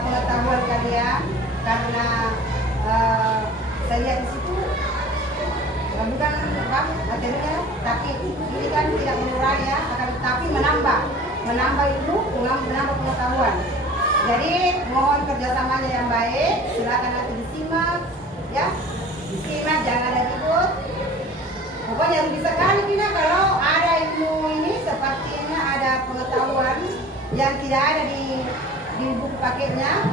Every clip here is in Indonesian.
pengetahuan kalian karena saya lihat di situ bukan materinya, tapi ini kan tidak mengurangi ya, akan tetapi menambah ilmu, menambah pengetahuan. Jadi mohon kerjasamanya yang baik, silakan nanti disimak ya, disimak, jangan ada ribut. Pokoknya lebih sekali Pina kalau ada ilmu ini sepertinya ada pengetahuan yang tidak ada di buku paketnya,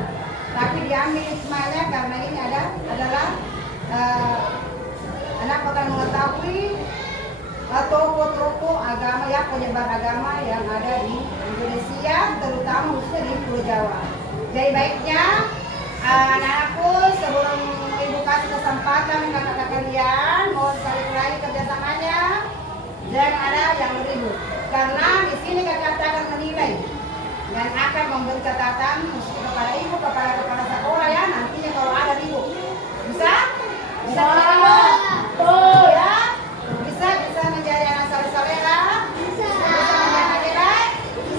tapi diambil hikmahnya karena ini adalah anak akan mengetahui tokoh-tokoh agama ya, penyebar agama yang ada di Indonesia, terutama khususnya di Pulau Jawa. Jadi baiknya anak-anakku, sebelum ibu kasih kesempatan kakak-kakak kalian, mohon sekali lagi kerjasamanya, jangan ada yang ribut, karena di sini kakak akan menilai dan akan memberi catatan kepada ibu, kepada kepala sekolah ya, nantinya kalau ada ribut bisa ya, bisa menjadi anak saleh-saleha, bisa menjadi anak hebat,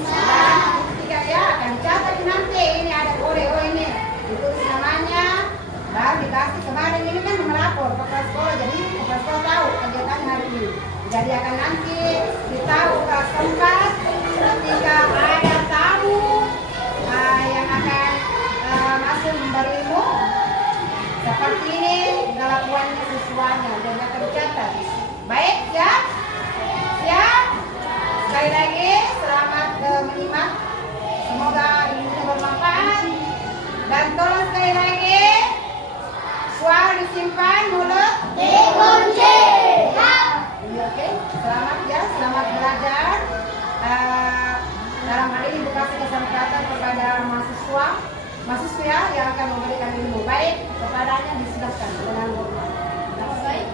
dan ketiga ya akan dicatat nanti ini ada kode, oh ini ditulis namanya, baru dikasih kemarin ini kan melapor kepala sekolah, jadi kepala sekolah tahu kegiatan hari ini, jadi akan nanti ditahu kelas keempat ketika ada tamu yang akan masuk memberi ilmu seperti ini, kelakuannya sesuanya dan akan dicatat. Baik ya, siap. Sekali lagi selamat menyimak, semoga ilmunya bermanfaat, dan tolong sekali lagi suara disimpan, mulut dikunci. Oke, selamat ya, selamat belajar. Dalam hal ini kasih kesempatan kepada mahasiswa yang akan memberikan ilmu. Baik, kepadanya disilahkan dengan hormat. Baik,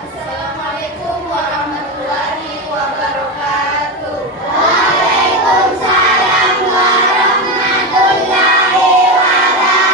Assalamualaikum warahmatullahi wabarakatuh. Waalaikumsalam warahmatullahi wabarakatuh.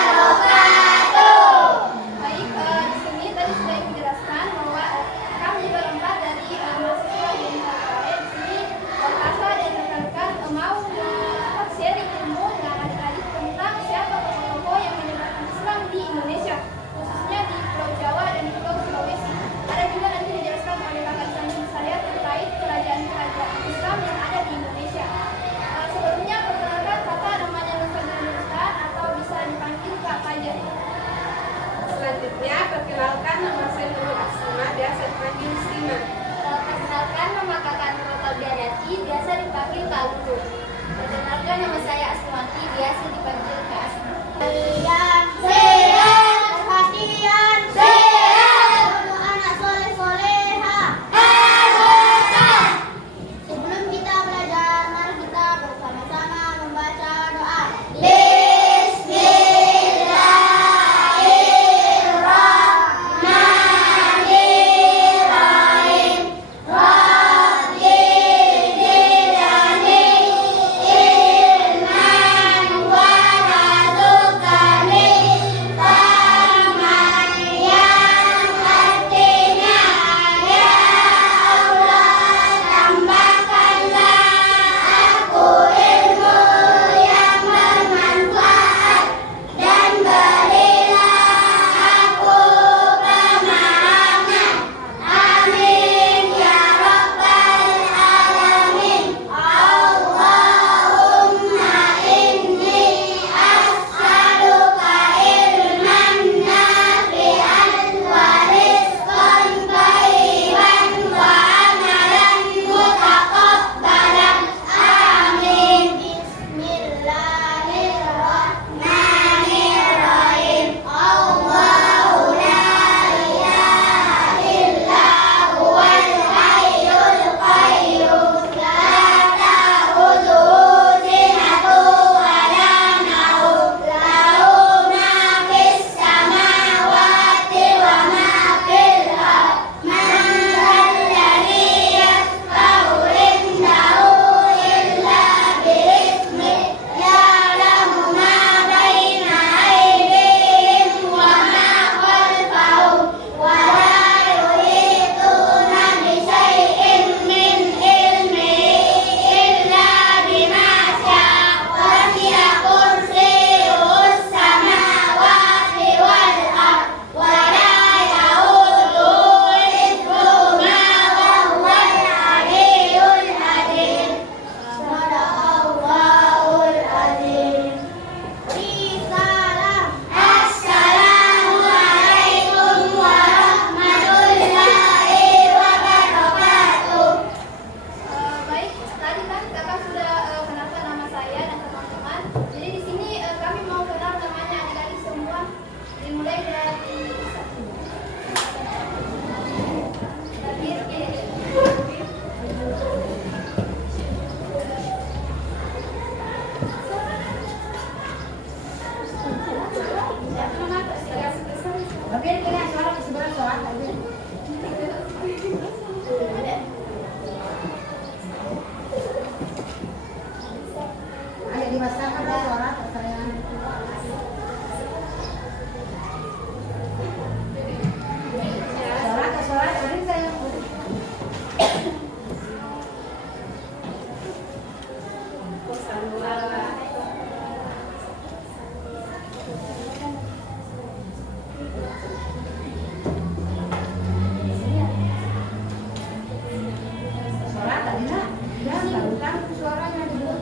biasa dipanggil Kak Lulu. Perkenalkan, nama saya Asmawati, biasa dipanggil Kak Asma. Kalian sehat, perhatian sehat, untuk anak soleh-soleha. Sebelum kita belajar, mari kita bersama-sama membaca doa. Ayo dimasakan suara saya. Suara, sering saya. Suara tadi nak, ya, suaranya dulu.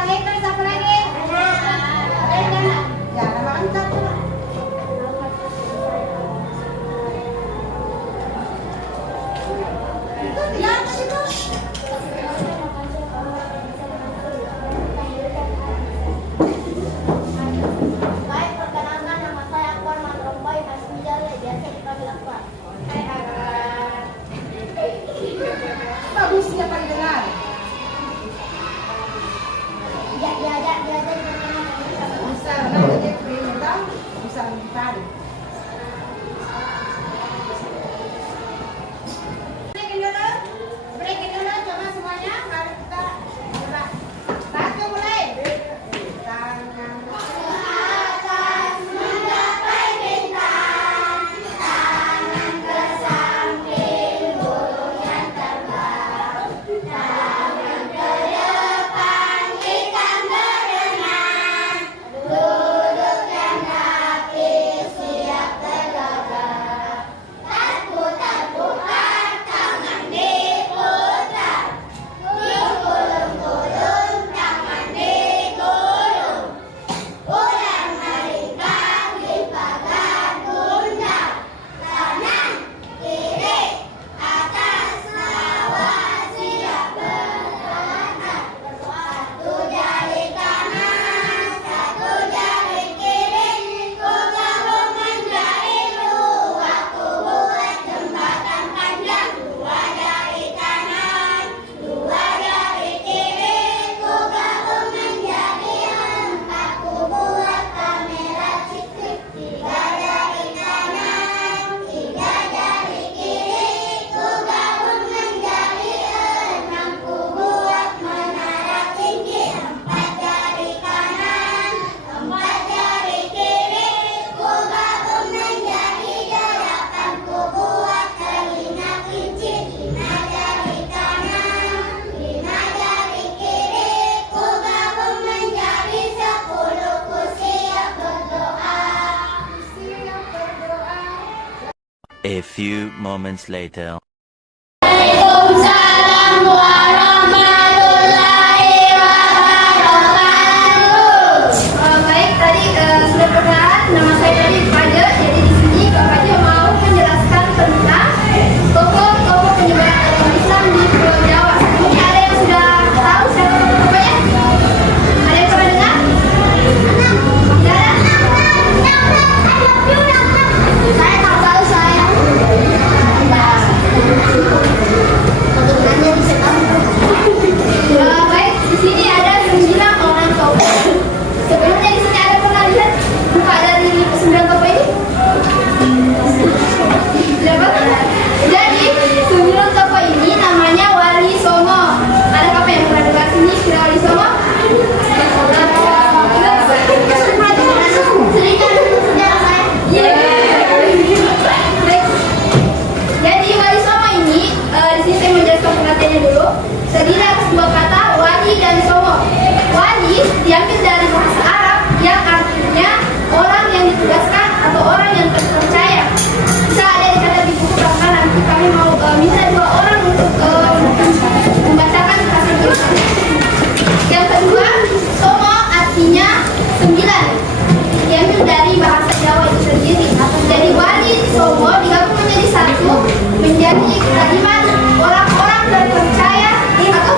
orang Haikal siapa lagi? Ya, nama lengkap coba. Itu dia situ. Baik, perkenalkan nama saya Akbar Matromboy Hasmijale, biasa dipanggil Akbar. Hai Akbar. Bagus siapa didengar? Diajak diperkenalkan. Bisa, nanti dia perintah, bisa mentar. Breakin dulu, coba semuanya, baru kita gerak. Satu mulai. Tangan. A few moments later. Waalaikumsalam warahmatullahi wabarakatuh. Baik, tadi sudah perkenalan. Nama saya tadi Fajar. Jadi di sini Kak Fajar mau menjelaskan tentang tokoh-tokoh penyebaran agama Islam di Pulau Jawa. Mungkin ada yang sudah tahu siapa tokoh-tokohnya? Ada yang pernah dengar? Tidak ada? Saya tak tahu saya. Baik, di sini ada 9 orang tokoh. Sebelumnya di sini ada pernah lihat muka dari 9 tokoh ini? Dapat? Jadi 9 tokoh ini namanya Wali Songo. Ada apa yang pernah dengar sini istilah Wali Songo? Baik. Jadi Wali Songo ini di sini saya menjelaskan pengertiannya dulu. Terdiri atas 2 kata wali dan songo. Wali diambil dari bahasa Arab yang artinya orang yang ditugaskan atau orang yang terpercaya. Bisa ada di kata di buku bahkan nanti kami mau minta 2 orang untuk membacakan kasih tulisan. Yang kedua, songo artinya 9. Diambil dari bahasa Jawa itu sendiri. Jadi wali songo digabung menjadi satu, menjadi kalimat orang-orang terpercaya atau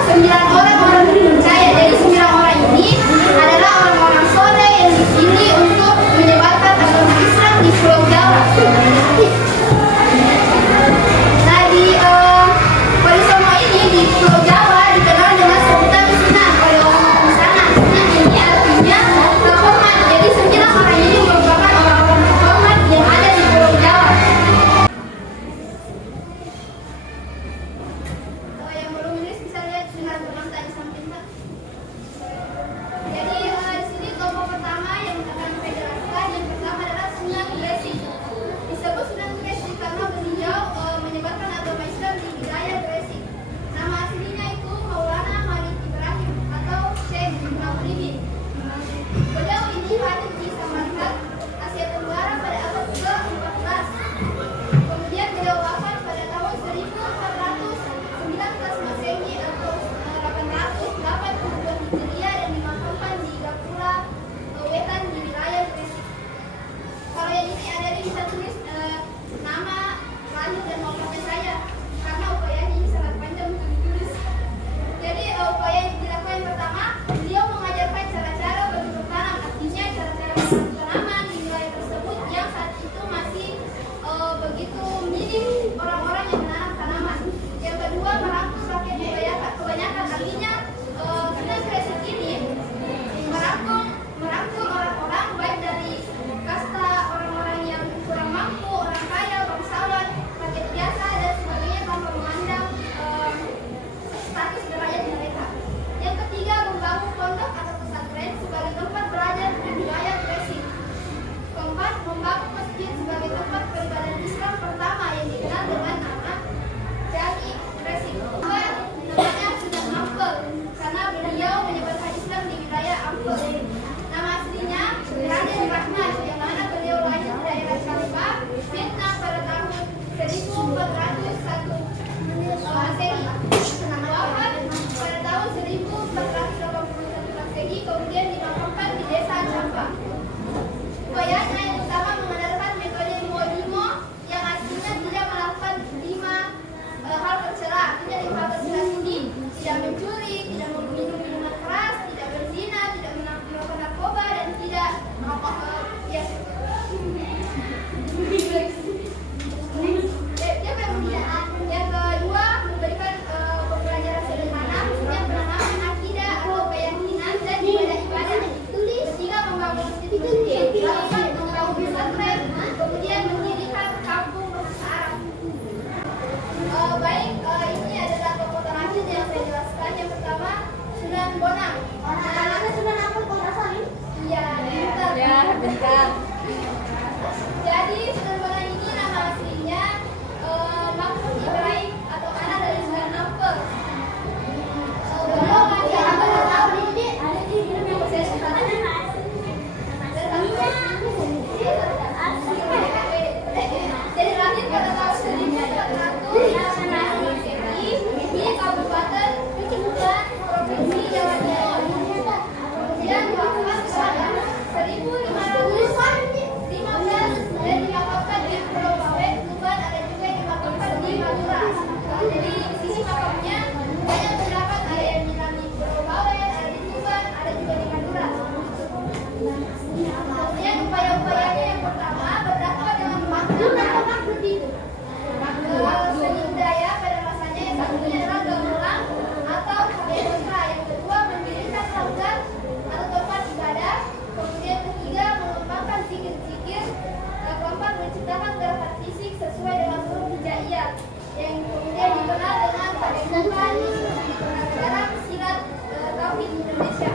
Sekarang silat tauhid Indonesia.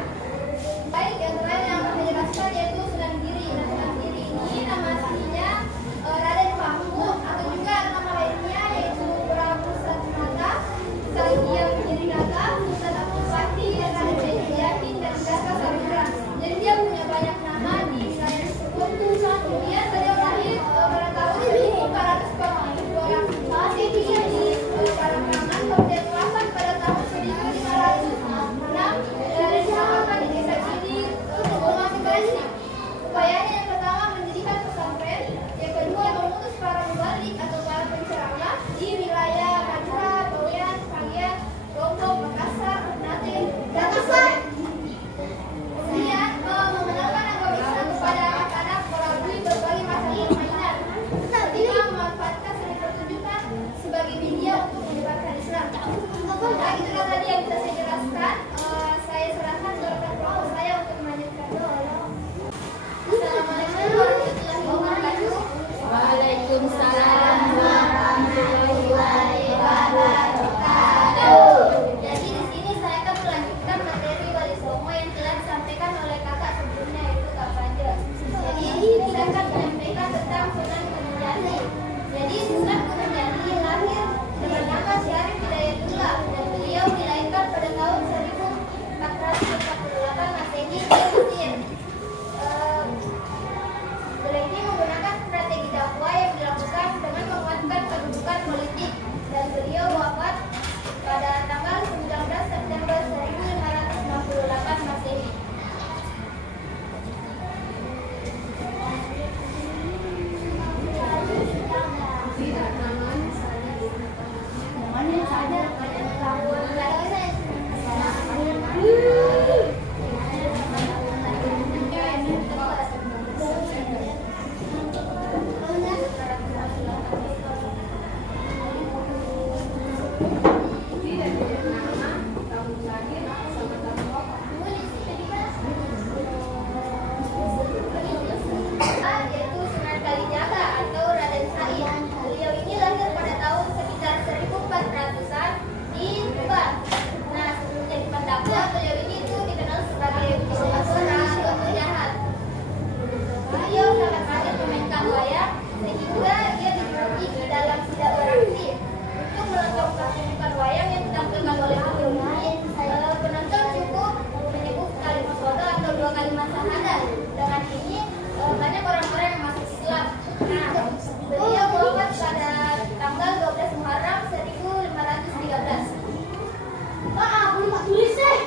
Baik, yang terakhir yang akan menjelaskan yaitu Sunan Giri. Nah, Sunan Giri ini nama aslinya Raden Paku atau juga nama lainnya yaitu Prabu Satmata, Salihia Wijirinata, Sultan Abdul Fatih, dan Raden Djajah Yakin dan Gasa Samudra. Jadi dia punya banyak nama di wilayah tersebut. Kemudian beliau lahir pada tahun 1442 Masehi di Parahyangan, kemudian wafat pada tahun 1506 dan dimakamkan di desa Cili, Kepulauan Bekasi. Upayanya yang pertama mendirikan pesantren, yang kedua mengutus para mubalik atau para penceramah di wilayah Madura, Bawean, Panggian, Lombok, Makassar, Ternate, dan Aceh. Kemudian mengenalkan agama Islam kepada anak-anak melalui berbagai macam permainan. Ketiga, memanfaatkan seni pertunjukan sebagai media untuk menyebarkan Islam. Nah, itulah tadi yang bisa saya jelaskan. Saya serahkan ke rekan kelompok saya untuk melanjutkan. Assalamualaikum warahmatullahi wabarakatuh. Waalaikumsalam warahmatullahi wabarakatuh. Jadi di sini saya akan melanjutkan materi Wali Songo yang telah disampaikan oleh kakak sebelumnya yaitu Kak Fajr. Jadi di sini saya akan menyampaikan tentang Sunan Gunung Jati. Jadi Sunan Gunung Jati lahir dengan nama Syarif Hidayatullah dan beliau dilahirkan pada tahun 1448 Masehi di Mesir. Beliau ini menggunakan strategi dakwah yang dilakukan dengan menguatkan kedudukan politik dan beliau wafat pada tanggal 19 September 1568 Masehi. Yaitu Sunan Kalijaga atau Raden Said. Beliau ini lahir pada tahun sekitar 1400-an di Tuban. Nah, sebelum jadi pendakwa, beliau ini itu dikenal sebagai pembunuh atau penjahat. Beliau sangat pandai memainkan wayang sehingga dia dijuluki di dalam Sidat Beraksi. Untuk melengkapi pertunjukan wayang yang ditampilkan oleh beliau ini, penonton cukup menyebut kalimat syahadat atau 2 kalimat syahadat. Dengan ini banyak orang-orang yang masuk Islam. Nah, beliau wafat pada tanggal 12 Muharram 1513. Belum tak tulis deh.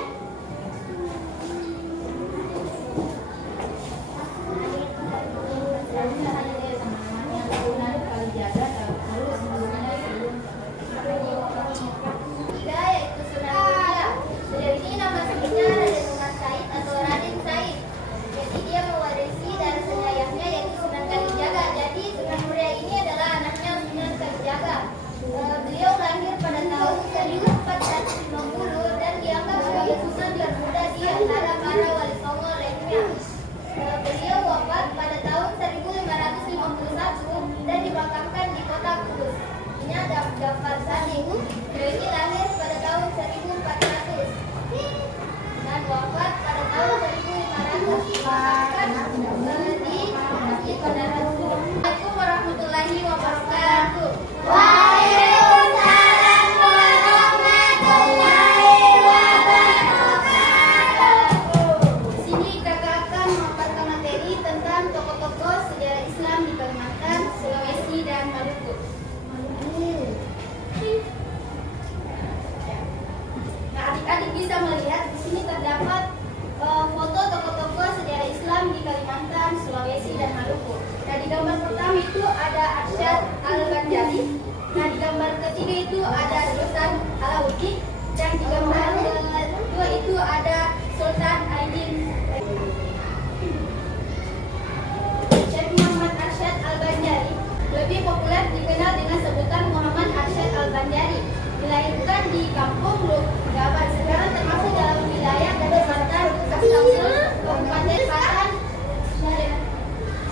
Tiga yaitu Sunan Muria. Beliau ini nama aslinya Raden Sunan Said atau Raden Said. Jadi dia mewarisi dari ayahnya yaitu Sunan Kalijaga. Jadi Sunan Muria ini adalah anaknya Sunan Kalijaga. Beliau lahir pada tahun 1450 dan dianggap sebagai sunan termuda di antara para wali songo lainnya. Beliau wafat pada tahun 1551 dan dimakamkan di kota Kudus. Ini ada Jafar Sadiq. Beliau ini lahir pada tahun 1400 dan wafat pada tahun 1500 dimakamkan di Masjid Bandar Lampung. Assalamualaikum warahmatullahi wabarakatuh. Waalaikumsalam warahmatullahi wabarakatuh. Di sini kakak akan memaparkan materi tentang tokoh-tokoh sejarah Islam di Kalimantan, Sulawesi, dan Maluku. Nah, adik-adik bisa melihat di sini terdapat foto tokoh-tokoh sejarah Islam di Kalimantan, Sulawesi, dan Maluku. Nah, di gambar pertama itu ada Arsyad Al-Banjari. Nah, di gambar ketiga itu ada Sultan Alauddin. Dan di gambar kedua itu ada Sultan Aidin. Syekh Muhammad Arsyad Al-Banjari lebih populer dikenal dengan sebutan Muhammad Arsyad Al-Banjari. Dilahirkan di Kampung Gaban, sekarang termasuk dalam wilayah Kecamatan Kastausel, Kabupaten Patan,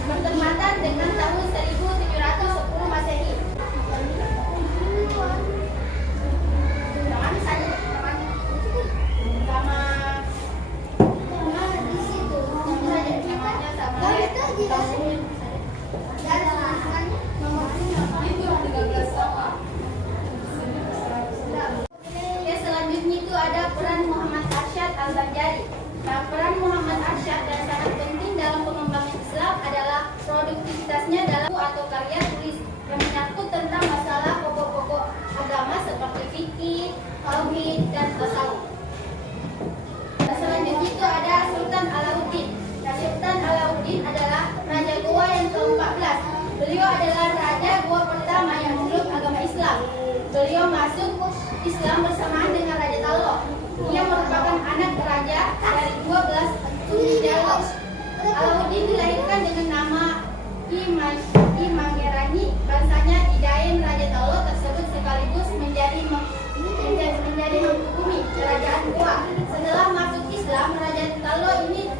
Kalimantan dengan tahun 1710 Masehi. ada peran Muhammad Arsyad Al-Banjari. Nah, peran Muhammad Arsyad dan sangat penting dalam pengembangan Islam adalah produktivitasnya dalam buku atau karya tulis yang menyangkut tentang masalah pokok-pokok agama seperti fikih, tauhid, dan tasawuf. Selanjutnya itu ada Sultan Alauddin. Nah, Sultan Alauddin adalah Raja Goa yang ke-14. Beliau adalah Raja Goa pertama yang memeluk agama Islam. Beliau masuk Islam bersamaan dengan Raja Tallo. Ia merupakan anak raja dari 12 Jalok. Alauddin dilahirkan dengan nama Imangirani. Bangsanya Idain Raja Tallo tersebut sekaligus menjadi menghukumi kerajaan Goa. Setelah masuk Islam, Raja Tallo ini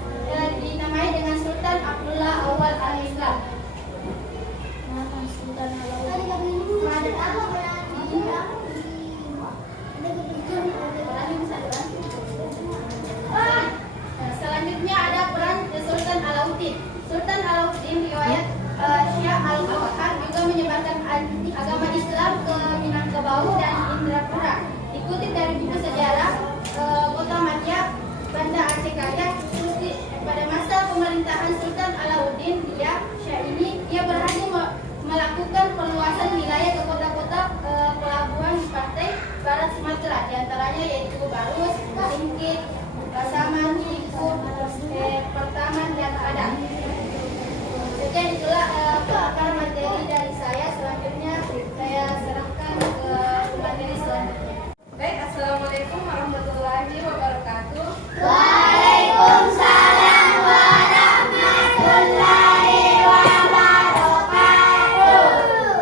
dinamai dengan Sultan Abdullah Awal al-Islam. Sultan selanjutnya ada peran Sultan Alauddin. Sultan Alauddin riwayat Syekh Al-Bahar juga menyebarkan agama Islam ke Minangkabau dan Indrapura. Dikutip dari buku sejarah Kota Madya, Banda Aceh Kaya, pada masa pemerintahan Sultan Alauddin ia berhasil melakukan perluasan wilayah ke kota-kota pelabuhan di pantai barat Sumatera, diantaranya yaitu Barus, Singkit, Pasaman, Ibu, Pertaman, dan Padang. Sekian itulah pakar materi dari saya. Selanjutnya saya serahkan ke materi selanjutnya. Baik, assalamualaikum warahmatullahi wabarakatuh. Waalaikumsalam warahmatullahi wabarakatuh.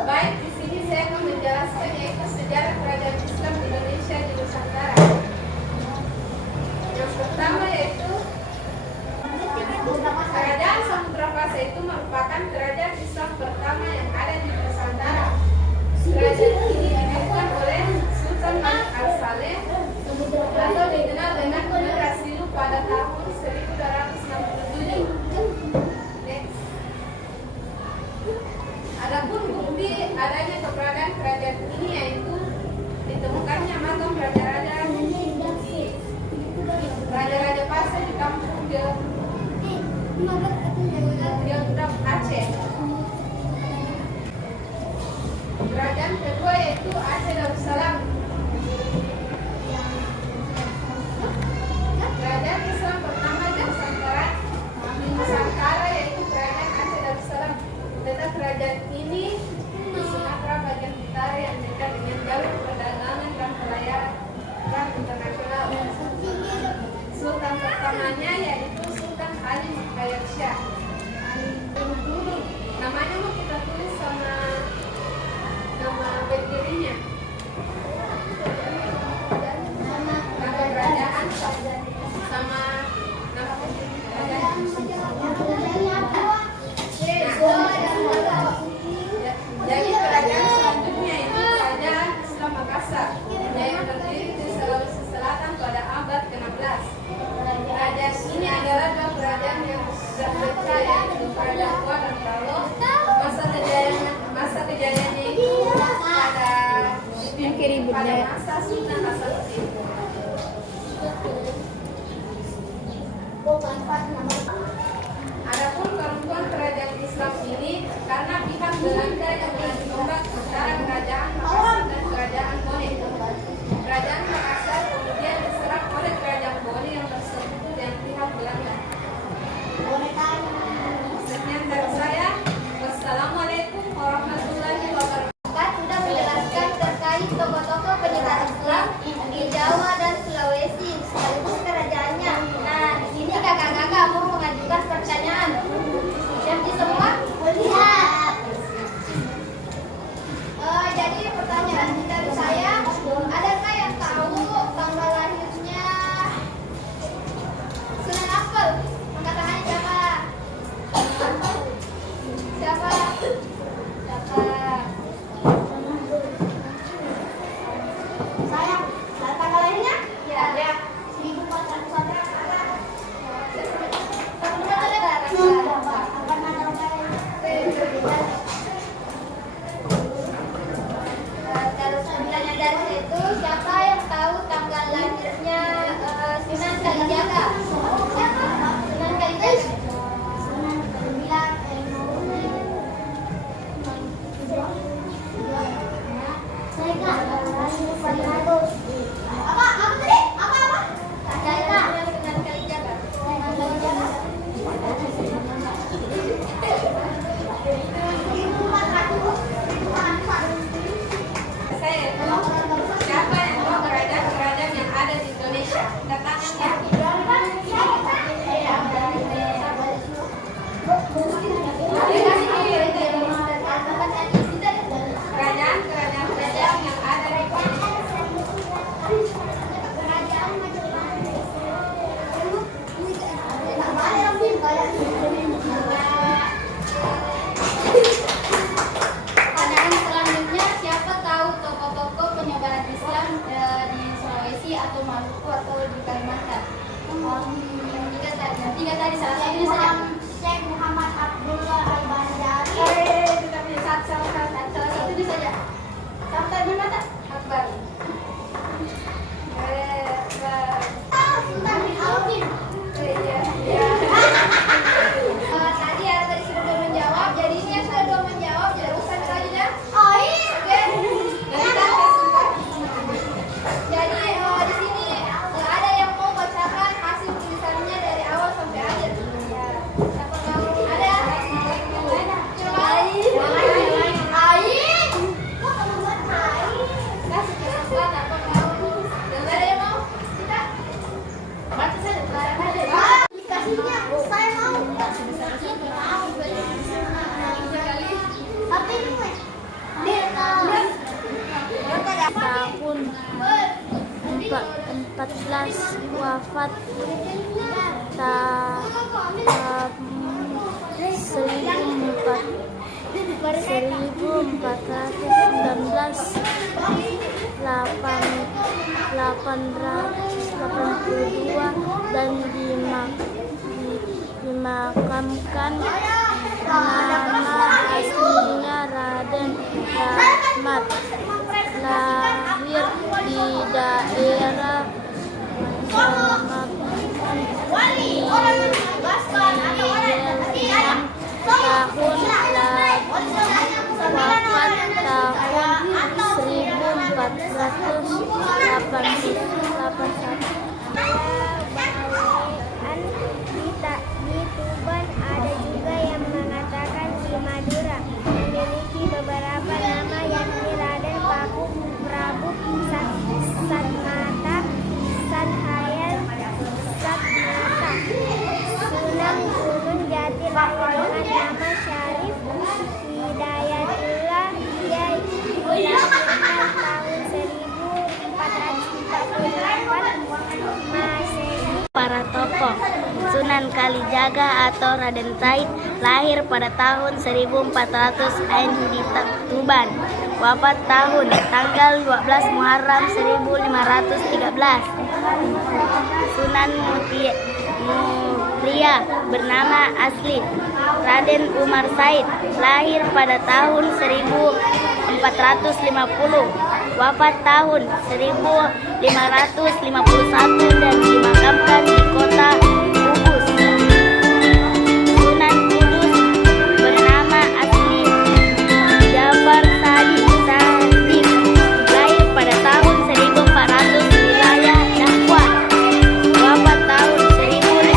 Baik, di sini saya akan menjelaskan yaitu sejarah kerajaan Islam Indonesia di Nusantara. Yang pertama yaitu Kerajaan Samudra Pasai itu merupakan kerajaan Islam pertama yang ada di Nusantara. Kerajaan ini didirikan oleh Sultan Malik Al-Saleh atau dikenal dengan Rasilu pada tahun 1267. Next. Adapun bukti adanya keberadaan kerajaan ini yaitu ditemukannya makam raja-raja Pasai di kampung Geograf Aceh. Kerajaan kedua yaitu Aceh Darussalam. Kerajaan Islam pertama di Nusantara yaitu Kerajaan Aceh Darussalam. Letak kerajaan ini di Sumatera bagian utara yang dekat dengan jalur perdagangan dan pelayaran internasional. Sultan pertamanya yaitu Sultan Ali Mukhayar Shah. Namanya mau kita tulis sama nama berdirinya. Nama kerajaan sama nama kerajaan. Jadi kerajaan selanjutnya itu Kerajaan Islam Makassar yang terdiri di Sulawesi Selatan pada abad ke-16. Kerajaan ini adalah dua kerajaan yang sudah pecah yaitu Kerajaan Goa dan Tallo. Masa kejayaannya itu pada masa Sultan Hasanuddin. Adapun keruntuhan kerajaan Islam ini karena pihak Belanda yang menembak antara Kerajaan Makassar dan Kerajaan Bone. Kerajaan Makassar kemudian diserang oleh Kerajaan Bone yang bersekutu dengan pihak Belanda. Sekian dari saya. Wassalamualaikum warahmatullahi wabarakatuh. Pak sudah menjelaskan terkait tokoh-tokoh penyebar Islam di Jawa dan Sulawesi sekaligus kerajaannya. Nah, di sini kakak-kakak mau mengajukan pertanyaan. Siap di semua? Siap. tadi salah satunya saja. Syekh Muhammad Abdullah Al-Banjari. Itu kami salah satunya saja. Sampai mana tak? Akbar. Sultan bin Alauddin. Tadi ada tadi sudah dua menjawab, jadi ini yang sudah dua menjawab, jadi usah selanjutnya. Oh iya. Oke. Jadi di sini ada yang mau bacakan hasil tulisannya dari awal sampai akhir. Siapa tahu? Ada? Coba. Ain. Kok kamu buat Ain? Kasih kesempatan apa mau? Nggak ada yang mau? Kita baca saja. Dikasihnya saya mau. Tapi ini tahun 14 wafat dan dimakamkan nama aslinya Raden Rahmat, lahir di daerah tahun wafat tahun 1481. Di Tuban ada juga yang mengatakan di Madura memiliki beberapa nama yakni Raden Paku, Prabu, Satmata, Sanhayan, Satmata, Sunan Gunung Jati lahir dengan nama Syarif Hidayatullah. Dia dilahirkan tahun 1448 Masehi. Para tokoh Sunan Kalijaga atau Raden Said lahir pada tahun 1400 di Tuban, wafat tahun tanggal 12 Muharram 1513. Sunan Muria bernama asli Raden Umar Said, lahir pada tahun 1450, wafat tahun 1551 dan dimakamkan di kota Kudus. Sunan Kudus bernama asli Jafar Sadiq, lahir pada tahun 1400 wilayah Dakwah, wafat tahun 1550.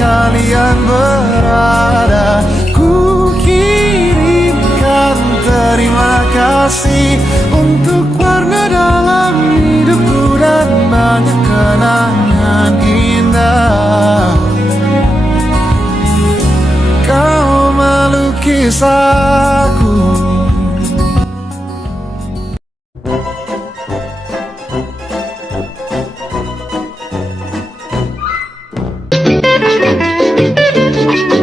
kalian berada, ku kirimkan terima kasih untuk warna dalam hidupku dan banyak kenangan indah. Kau melukis aku. Thank you.